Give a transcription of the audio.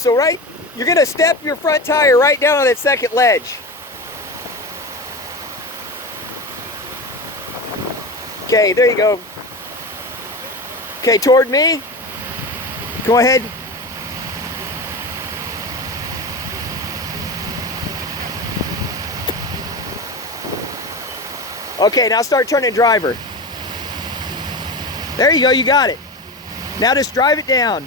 So you're gonna step your front tire right down on that second ledge. Okay, there you go. Okay, toward me. Go ahead. Okay, now start turning driver. There you go, you got it. Now just drive it down.